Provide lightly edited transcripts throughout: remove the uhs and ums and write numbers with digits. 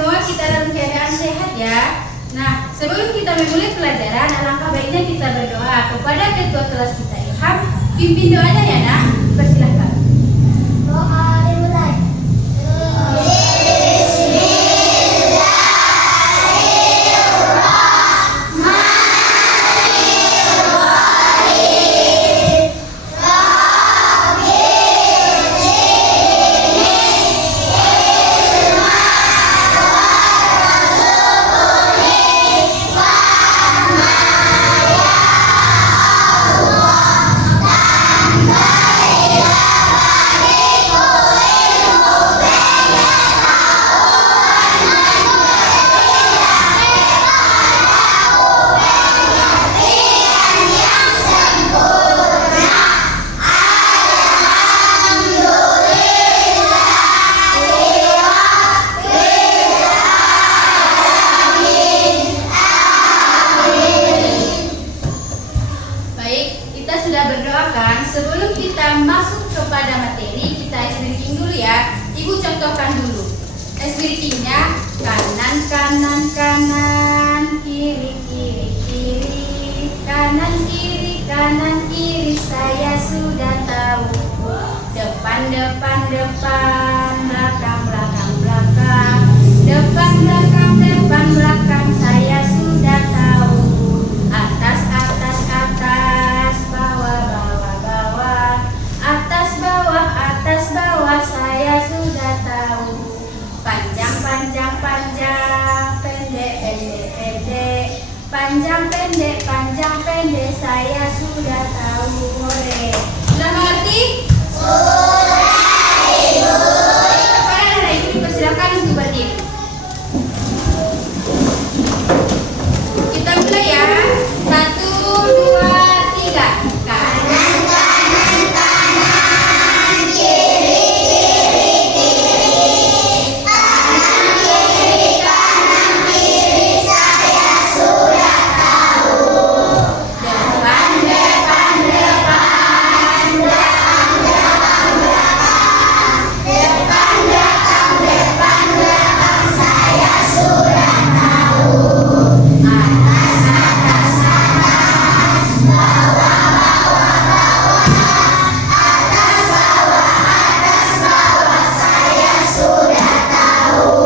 semua kita dalam keadaan sehat ya. Nah, sebelum kita memulai pelajaran, alangkah baiknya kita berdoa kepada ketua kelas kita Ilham. Pimpin doanya ya nak, persilahkan. Doa dimulai. Sebelum kita masuk kepada materi, kita ice breaking dulu ya. Ibu contohkan dulu. Ice breakingnya kanan, kanan, kanan, kiri, kiri, kiri, kanan, kiri, kanan, kiri, saya sudah tahu. Depan, depan, depan, belakang, belakang, belakang, depan, belakang, depan, belakang, saya sudah tahu. Atas, atas, atas, bawah, bawah, bawah, atas, bawah, atas, bawah, saya sudah tahu. Panjang, panjang, panjang, pendek, pendek, pendek, panjang, pendek, panjang, pendek, saya sudah tahu. Hore. Sudah mengerti? Sudah, Ibu. Kepada anak ibu dipersilakan untuk berdiri. Kita mulai ya. 1, 2, 3. Kanan, kanan, kanan, kiri, kiri, kiri, kanan, kiri, saya sudah tahu. Depan, Depan, depan, belakang, belakang, belakang, depan, belakang, depan, belakang, saya sudah tahu. Atas, atas, atas, bawah, bawah, bawah, atas, bawah, saya sudah tahu.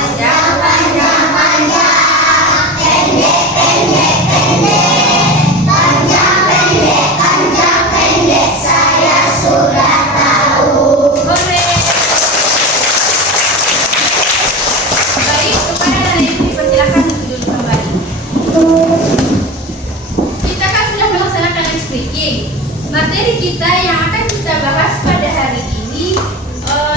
panjang, Panjang, panjang, pendek, pendek, pendek, panjang, pendek, panjang, pendek, saya sudah tahu. hore. Baik, kepada anak ibu dipersilakan untuk duduk kembali. Kita kan sudah melaksanakan ice breaking. Materi kita yang akan kita bahas pada hari ini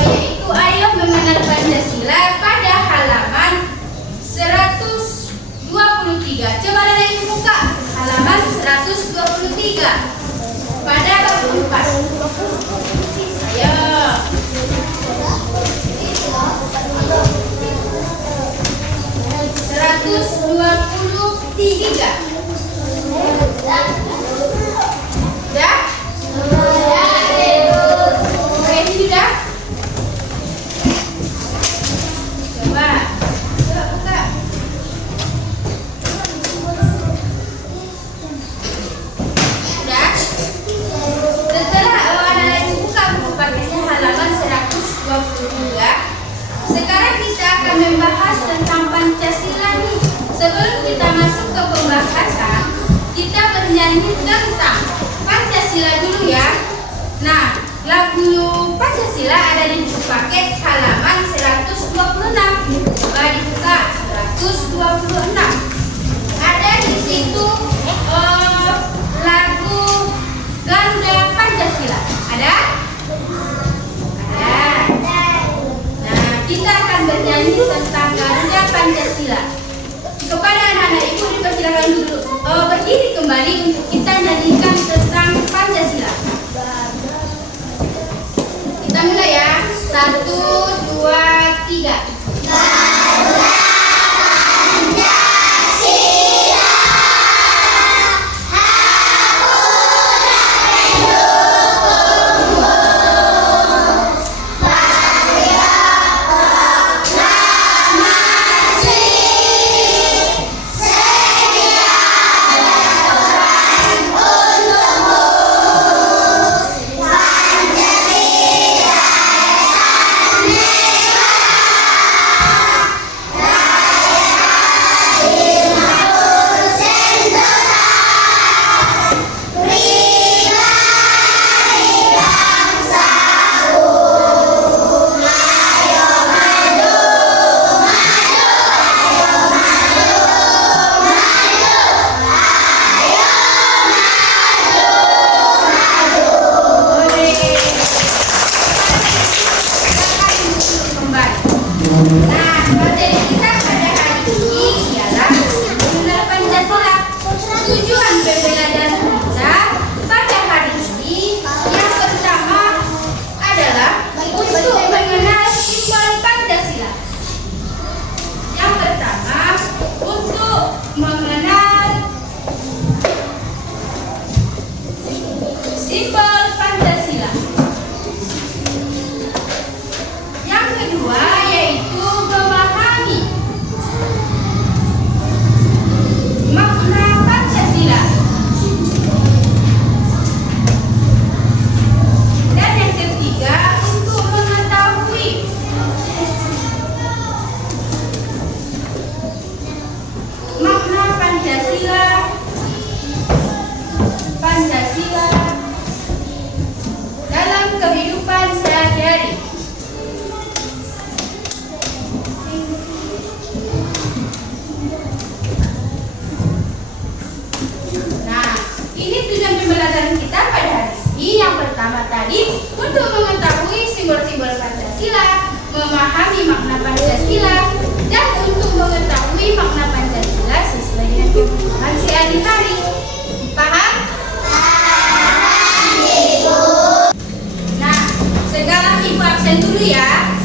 yaitu ayo mengenal Pancasila pada halaman 123. Coba anak ibu buka halaman 123 pada bab 4. Ayo. 123. Sudah? Ready sudah? Coba. Coba buka. Sudah? Setelah anak-anak ibu buka buku paketnya halaman 122, sekarang kita akan membahas tentang Pancasila nih. Sebelum kita masuk ke pembahasan, kita bernyanyi tentang Pancasila dulu ya. Nah, lagu Pancasila ada di buku paket halaman 126. Coba dibuka 126. Ada di situ lagu Garuda Pancasila. Ada? Ada. Nah, kita akan bernyanyi tentang Garuda Pancasila. Kepada anak-anak ibu dipersilakan dulu berdiri kembali untuk kita nyanyikan tentang Pancasila. Kita mulai ya. 1, 2, 3. Garuda Pancasila, aku tak mendukungmu. Varia materi kita pada hari ini ialah mengenal Pancasila. Tujuan pembelajaran kita pada hari ini yang pertama adalah untuk mengenal simbol Pancasila. Yang pertama untuk mengenal simbol Pancasila. Yang kedua yaitu memahami makna Pancasila. Dan yang ketiga untuk mengetahui makna Pancasila dalam kehidupan sehari-hari. Nah, ini tujuan pembelajaran kita pada hari ini. Yang pertama tadi untuk mengetahui simbol-simbol Pancasila, memahami makna Pancasila, dan untuk mengetahui makna Pancasila sesuai dengan kebutuhan sehari-hari. Paham? Nah, sekarang Ibu absen dulu ya.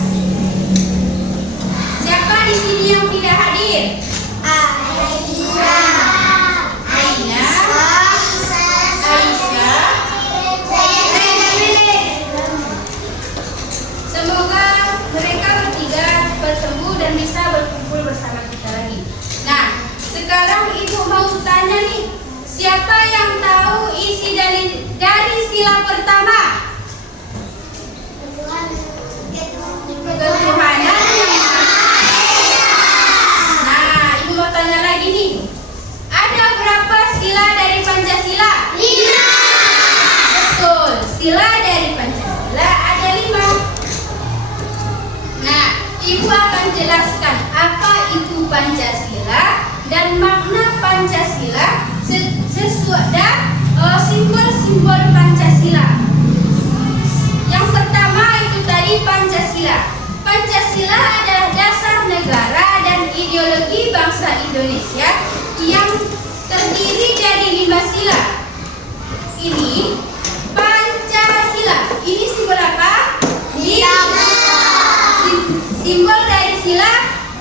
Siapa di sini yang tidak hadir? Aina, Aisyah. Semoga mereka bertiga cepat sembuh dan bisa berkumpul bersama kita lagi. Nah, sekarang Ibu mau tanya nih, siapa yang tahu isi dari sila pertama? Ketuhanan yang Maha Esa. Nah, Ibu mau tanya lagi nih, ada berapa sila dari Pancasila? 5. Betul, sila dari Pancasila ada 5. Nah, Ibu akan jelaskan apa itu Pancasila dan makna Pancasila sesuai dan simbol-simbol Pancasila. Yang pertama itu tadi Pancasila. Pancasila adalah dasar negara dan ideologi bangsa Indonesia yang terdiri dari 5 sila. Ini Pancasila. Ini simbol apa? Simbol dari sila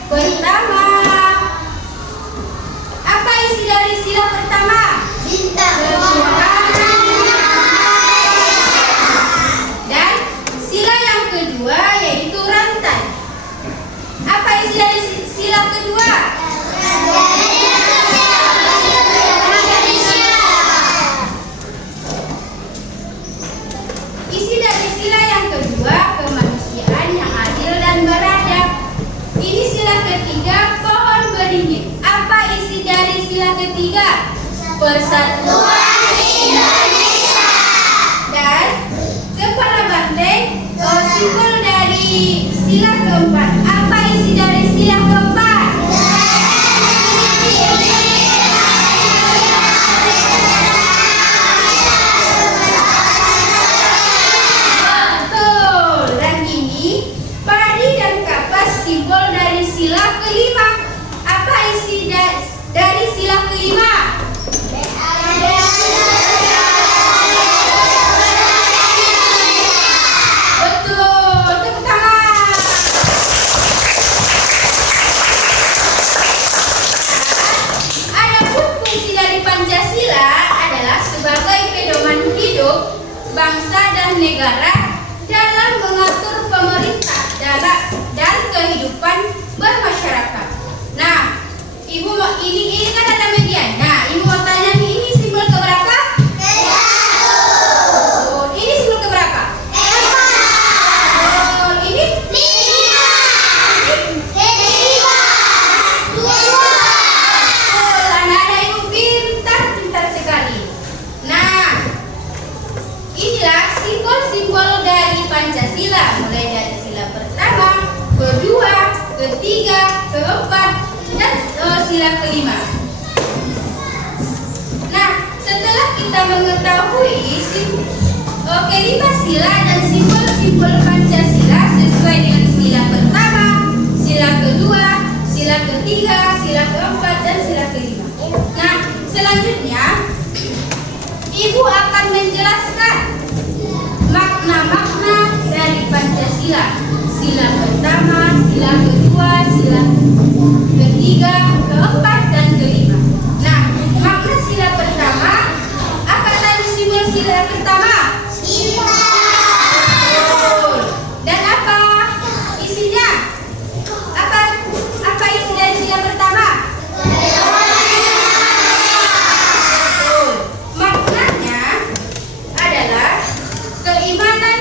pertama. Apa isi dari sila pertama? Dan sila yang kedua yaitu rantai. Apa isi dari sila kedua? Isi dari sila yang kedua kemanusiaan yang adil dan beradab. Ini sila ketiga pohon beringin. Apa isi dari sila ketiga? Persatuan Indonesia. Dan kepala banteng simbol dari sila keempat. Apa isi dari sila keempat? Betul. Dan ini padi dan kapas simbol dari sila kelima. Apa isi dari sila kelima? Betul, tepuk tangan. Adapun fungsi dari Pancasila adalah sebagai pedoman hidup bangsa dan negara dalam mengatur pemerintah dan kehidupan bermasyarakat. Nah, Ibu mau ini kan ada media. Nah, Ibu mau tanya nih, ini simbol keberapa? Oh, ini simbol keberapa? Oh, ini? 5. Oh, anak-anak Ibu pintar sekali. Nah, inilah simbol-simbol dari Pancasila, mulai dari sila pertama, kedua, ketiga, keempat, dan sila kelima. Nah, setelah kita mengetahui kelima sila dan simbol-simbol Pancasila sesuai dengan sila pertama, sila kedua, sila ketiga, sila keempat, dan sila kelima. Nah, selanjutnya Ibu akan menjelaskan makna-makna dari Pancasila. Sila pertama, sila kedua, sila ketiga, keempat, dan kelima. Nah, makna sila pertama, apa tadi simbol sila pertama? Betul. Dan apa isinya? Apa isi dari sila pertama? Betul. Maknanya adalah keimanan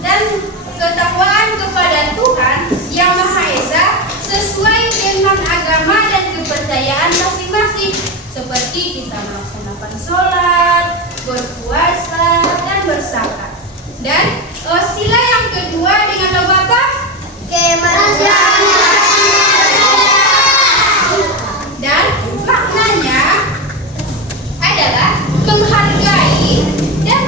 dan ketakwaan kepada Tuhan Yang Maha Esa sesuai dengan agama dan kepercayaan masing-masing, seperti kita melaksanakan sholat, berpuasa, dan berzakat. Dan sila yang kedua dengan logo apa? Dan maknanya adalah menghargai dan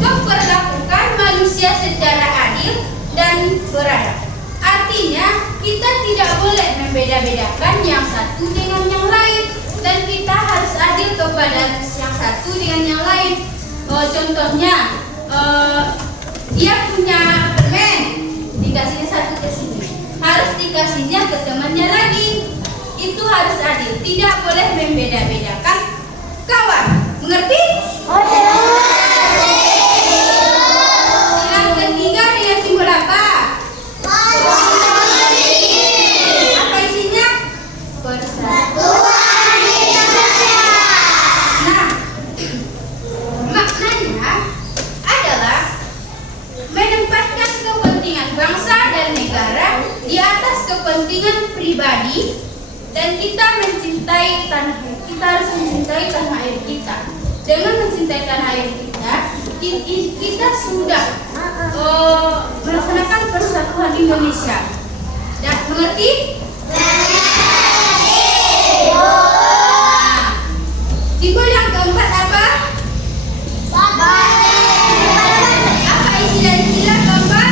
memperlakukan manusia secara adil dan beradab. Artinya kita tidak boleh membeda-bedakan yang satu dengan yang lain, dan kita harus adil kepada yang satu dengan yang lain. Contohnya dia punya permen, dikasihnya satu ke sini, harus dikasihnya ke temannya lagi. Itu harus adil, tidak boleh membeda-bedakan kawan. Mengerti? Sila ketiga dengan simbol apa? Apa isinya? Persatuan. Nah, maknanya adalah menempatkan kepentingan bangsa dan negara di atas kepentingan pribadi, dan kita mencintai tanah air. Kita harus mencintai tanah air kita. Dengan mencintai tanah air kita sudah melaksanakan persatuan Indonesia. Dan mengerti? Nah, simbol yang keempat apa? Apa isi dari sila keempat?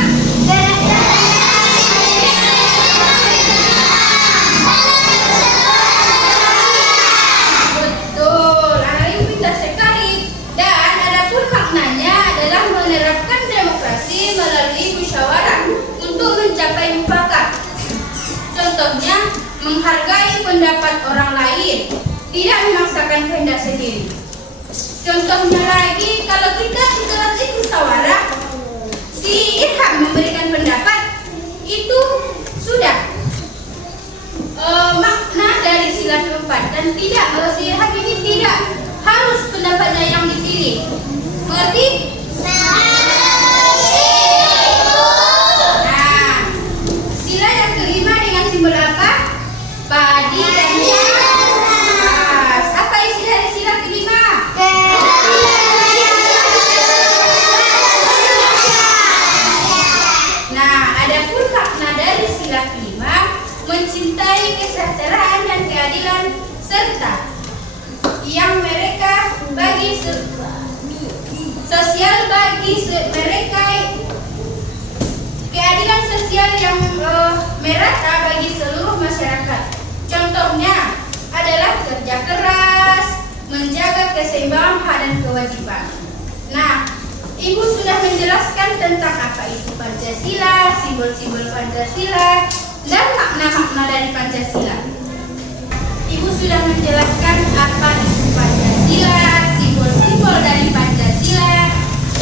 Betul, anak ibu pintar sekali. Dan adapun maknanya adalah menerapkan demokrasi melalui musyawarah untuk mencapai mufakat. Contohnya, menghargai pendapat orang lain, tidak memaksakan kehendak sendiri. Contohnya lagi, kalau kita di kelas musyawarah, si Irham memberikan pendapat, itu sudah makna dari sila keempat, dan tidak si Irham ini tidak harus pendapatnya yang dipilih. Mengerti? Nah, sila yang kelima dengan simbol apa? Padi dan beras. Apa isi dari sila kelima? Nah, adapun makna dari sila kelima, mencintai kesejahteraan dan keadilan, serta yang mereka bagi sosial bagi mereka, keadilan sosial yang merata bagi seluruh masyarakat. Contohnya adalah kerja keras, menjaga keseimbangan hak dan kewajiban. Nah, Ibu sudah menjelaskan tentang apa itu Pancasila, simbol-simbol Pancasila, dan makna-makna dari Pancasila. Ibu sudah menjelaskan apa itu Pancasila, simbol-simbol dari Pancasila,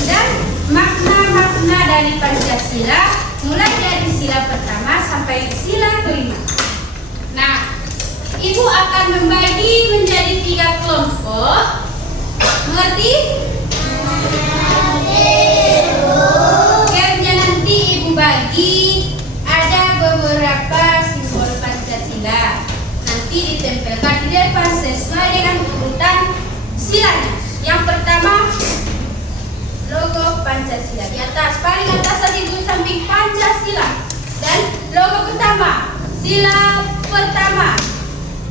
dan makna-makna dari Pancasila, mulai dari sila pertama sampai sila kelima. Nah, Ibu akan membagi menjadi 3 kelompok. Mengerti? Akhirnya nanti Ibu bagi ada beberapa simbol Pancasila. Nanti ditempelkan di depan sesuai dengan urutan silanya. Yang pertama, logo Pancasila di atas, paling atas tadi di samping Pancasila. Dan logo pertama, sila pertama.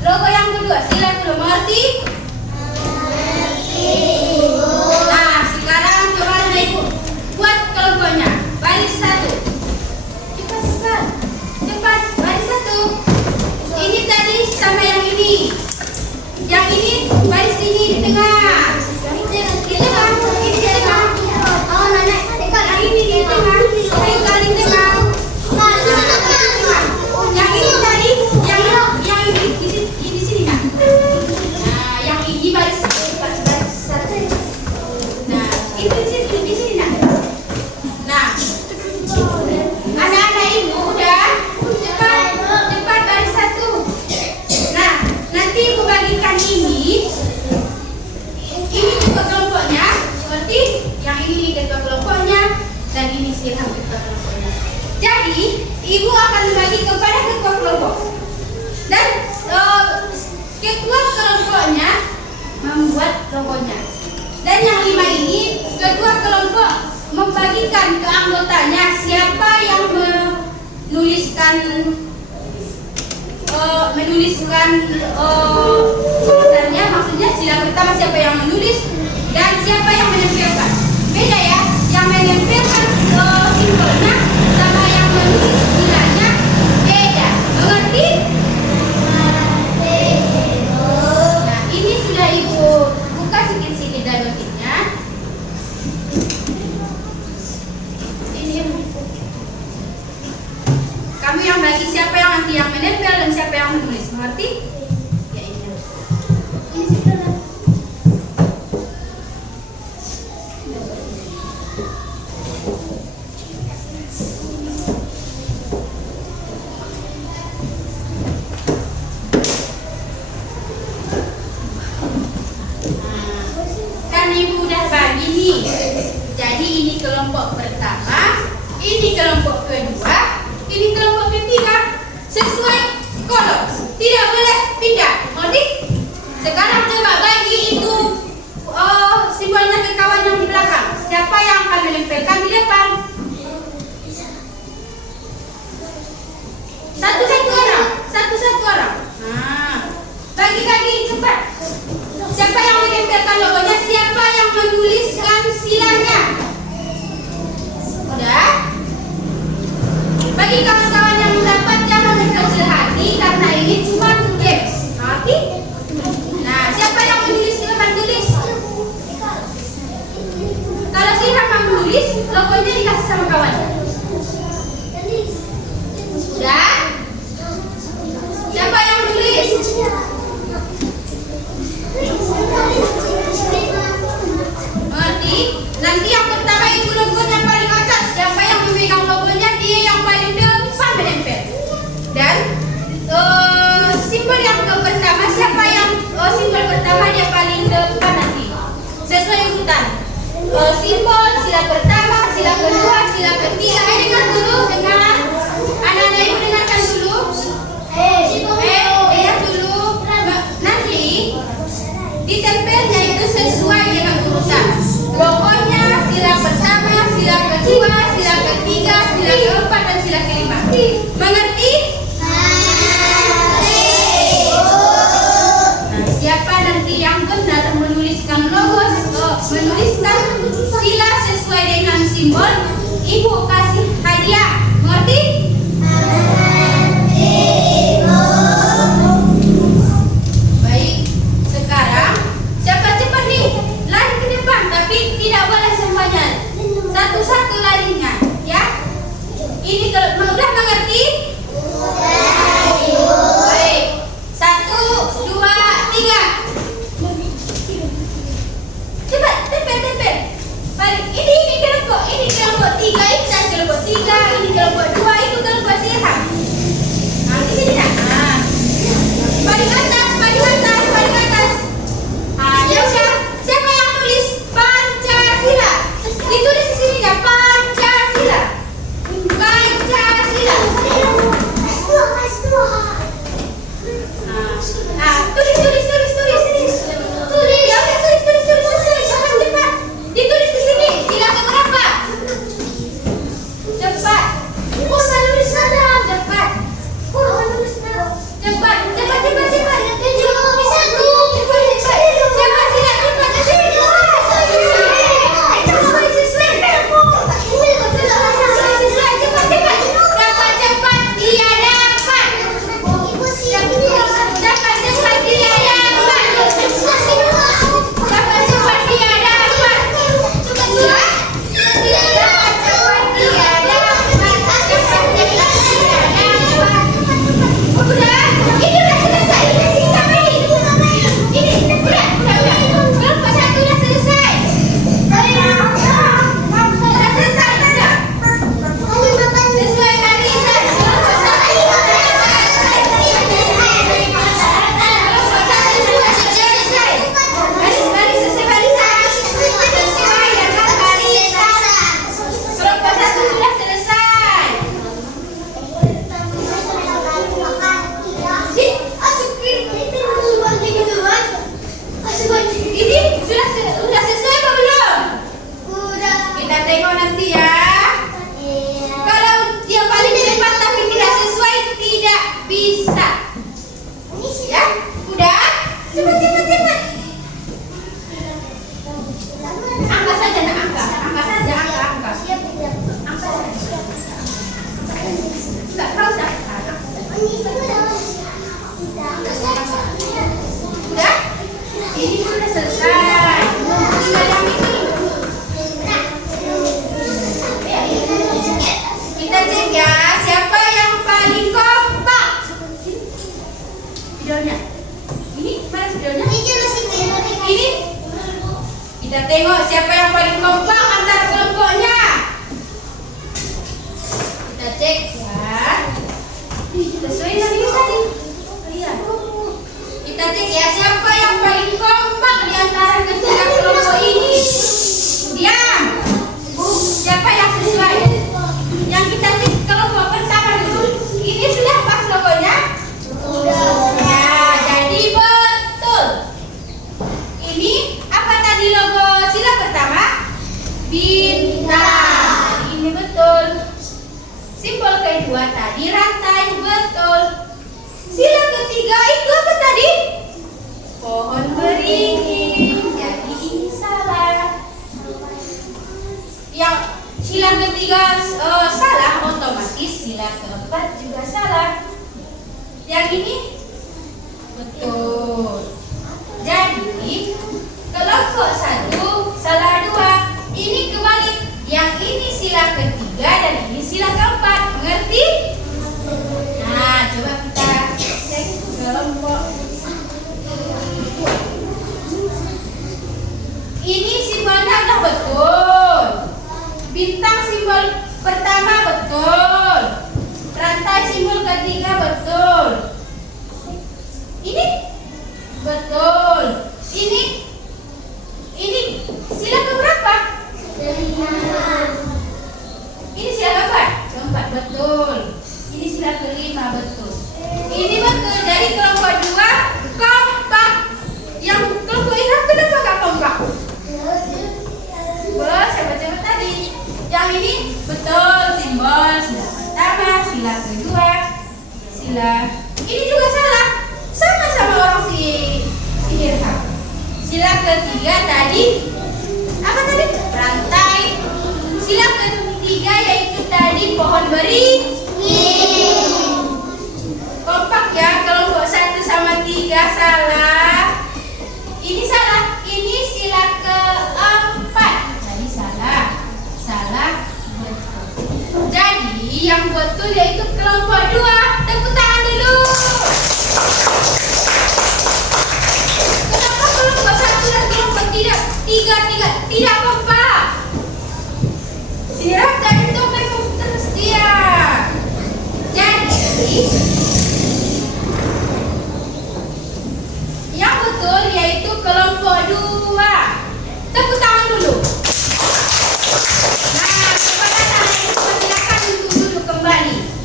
Logo yang kedua, sila kedua. Mengerti? Nah, sekarang coba Ibu buat kelompoknya. Baris 1. Cepat. Baris 1. membuat logonya. Dan yang 5 ini, kedua kelompok membagikan ke anggotanya siapa yang menuliskan tulisannya, maksudnya sila pertama siapa yang menulis dan siapa yang menempelkan. Beda ya, yang menempelkan simbolnya sama yang menulis silanya beda. Mengerti? Nah, ini sudah Ibu buka sedikit-sedikit dadotiknya. Ini kamu yang bagi siapa yang nanti yang menempel dan siapa yang menulis. Mengerti? Ya, ini. Kan Ibu udah bagi nih. Jadi ini kelompok pertama, ini kelompok kedua, ini kelompok ketiga. Sesuai kolom, tidak boleh pindah. Ngerti? Sekarang coba bagi itu simbolnya ke kawan yang di belakang. Siapa yang akan menempelkan di depan? Satu-satu orang. Nah, bagi cepat. Siapa yang menempelkan logonya? Siapa yang menuliskan silanya? Udah? Bagi kawan-kawan yang mendapat jangan menempel sehati karena ini Kita cek ya, siapa yang paling kompak di antara ketiga kelompok ini? Diam. Siapa yang sesuai? Yang kita cek kelompok pertama dulu. Ini sudah pas logonya? Ya, jadi betul. Ini apa tadi logo sila pertama? Bintang. Ini betul. Simbol kedua tadi rantai, betul. Sila ketiga itu apa tadi? Pohon beringin. Jadi ini salah. Yang sila ketiga salah, otomatis sila keempat juga salah. Yang ini betul. Jadi kelompok satu salah dua. Ini kebalik. Yang ini sila ketiga dan ini sila keempat. Mengerti? Nah, coba kita cek kelompok. Ini simbolnya udah betul. Bintang simbol pertama betul. Rantai simbol ketiga betul. Ini betul. Ini sila keberapa? Ini sila berapa? Keempat, betul. Ini sila kelima, betul. Ini betul. Jadi kelompok dua kompak. Yang kelompok Irham kenapa gak kompak? Wah, siapa-siapa tadi? Yang ini betul, simbol sila pertama, sila kedua, sila. Ini juga salah. Sama-sama orang si Irham. Sila ketiga tadi apa tadi? Rantai. Sila ketiga yaitu tadi pohon beringin. Kompak ya, kelompok 1 sama 3 salah. Ini salah. Ini sila keempat. Jadi salah, betul. Jadi yang betul yaitu kelompok 2. Tepuk tangan dulu. Kenapa kelompok 1 dan kelompok 3 tidak kompak? Tidak, tadi topeng komputer setia. Jadi yang betul yaitu kelompok 2. Tepuk tangan dulu. Nah, kepada anak itu silakan untuk duduk kembali.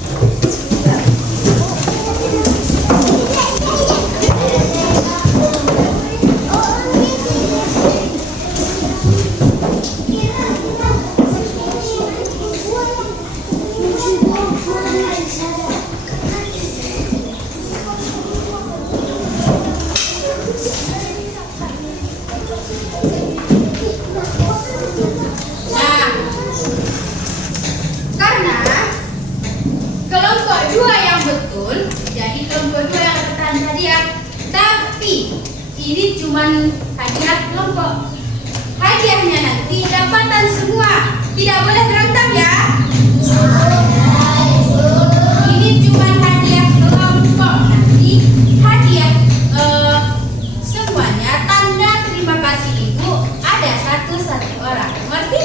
Nah, karena kelompok 2 yang betul, jadi kelompok 2 yang dapat hadiah. Tapi ini cuman hadiah kelompok. Hadiahnya nanti dapatan semua. Tidak boleh berantem ya. Ini cuman hadiah kelompok. Nanti hadiah semuanya tanda terima kasih ibu ada satu orang. Ngerti?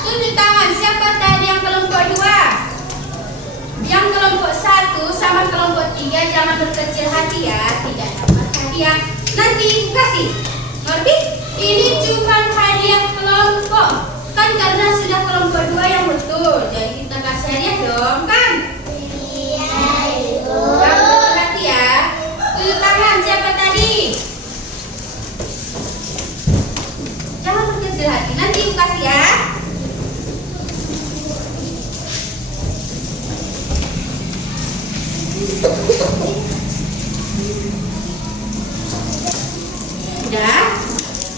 Tunjuk tangan siapa tadi yang kelompok 2? Yang kelompok 1 sama kelompok 3 jangan berkecil hati ya, tidak dapat hadiah. Nanti ibu kasih. Ngerti? Ini cuma hadiah kelompok. Kan karena sudah kelompok 2 yang betul. Jadi kita kasih hadiah dong, kan? Kamu berhati ya. Tunjuk tangan siapa tadi? Jangan berkecil hati. Nanti ibu kasih ya. Sudah.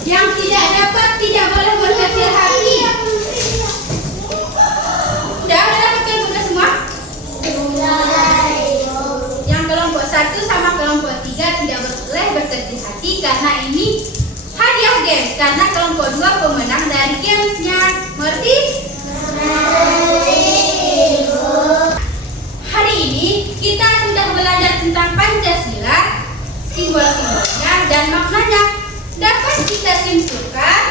Yang tidak dapat tidak boleh berkecil hati. Udah dapatkan buku semua? Yang kelompok 1 sama kelompok 3 tidak boleh berkecil hati karena ini hadiah games. Karena kelompok 2 pemenang dari gamesnya. Ngerti? Hari ini kita sudah belajar tentang Pancasila, simbol-simbolnya dan maknanya. Dapat kita simpulkan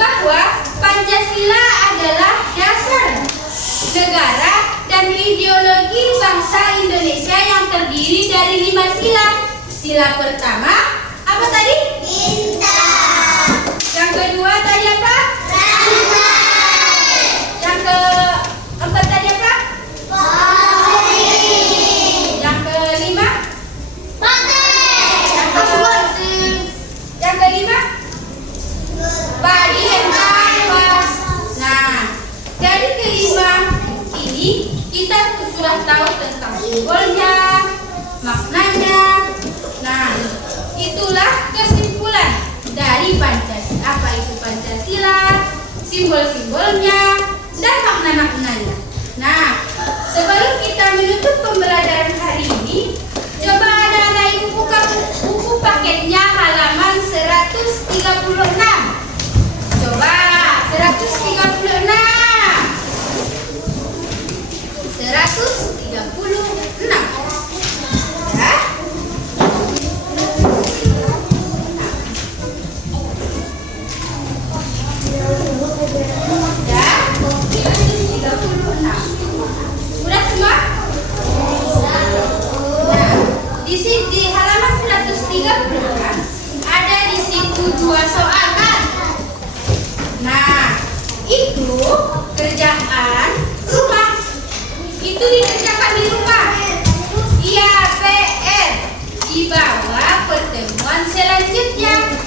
bahwa Pancasila adalah dasar negara, dan ideologi bangsa Indonesia yang terdiri dari 5 sila. Sila pertama, apa tadi? Bintang. Yang kedua tadi apa? Rantai. Yang keempat tadi apa? Pohon. Yang kelima? Yang kelima? Badi dan kanvas. Nah, dari kelima ini kita sudah tahu tentang simbolnya, maknanya. Nah, itulah kesimpulan dari Pancasila. Apa itu Pancasila? Simbol-simbolnya dan makna-maknanya. Nah, sebelum kita menutup pembelajaran hari ini, coba anak-anak ibu buka buku paketnya halaman 136. Coba 136. 136. Ya. Ya. 136. Udah semua? Nah, di halaman 136 ada di situ 2 soal kan? Nah, itu kerjaan rumah. Itu dikerjakan di rumah. Iya, PR. Di bawah pertemuan selanjutnya.